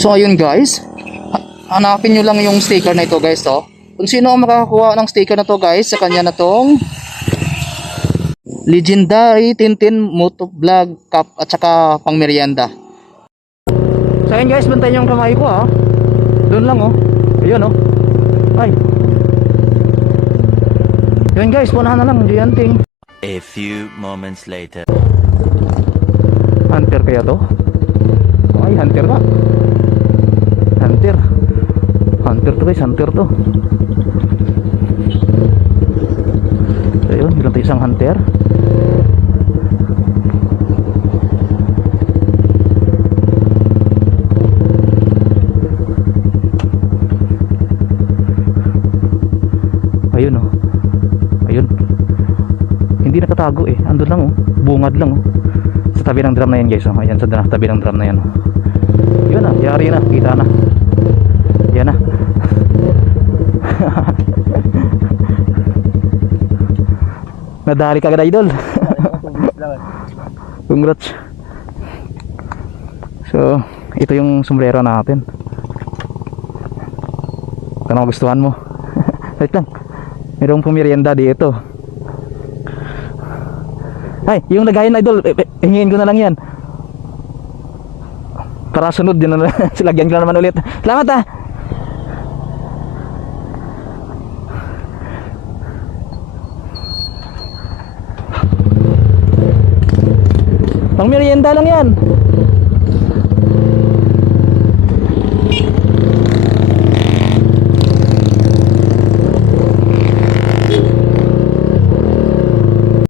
So ayun guys, hanapin nyo lang yung sticker na ito guys to. Kung sino ang makakakuha ng sticker na to guys, sa kanya na tong Legendary Tintin Motovlog Cup at saka pang merienda. So ayun guys, bantayan yung kamay ko ha. Doon lang oh. Ayun oh. Ay. Yun guys, punahan na lang, giyanting. A few moments later. Hunter kaya to? Ay, hunter nga. Hunter. Hunter to guys, hunter to. So yun, bilang tayo isang hunter. Ayun oh. Ayun. Hindi nakatago eh. Andun lang oh. Bungad lang oh. Sa tabi ng drum na yan guys oh. Ayan sa tabi ng drum na yan oh. Yun na, yari na, kita na. Yan na. Nadali ka agad idol. Congrats. So, ito yung sombrero natin. Kung nagustuhan mo. Wait lang. Mayroong pumirienda dito. Ay, yung lagayan idol, hingin ko na lang yan. Para sunod din na silagyan ko na naman ulit. Salamat ah. Pang merienda lang yan.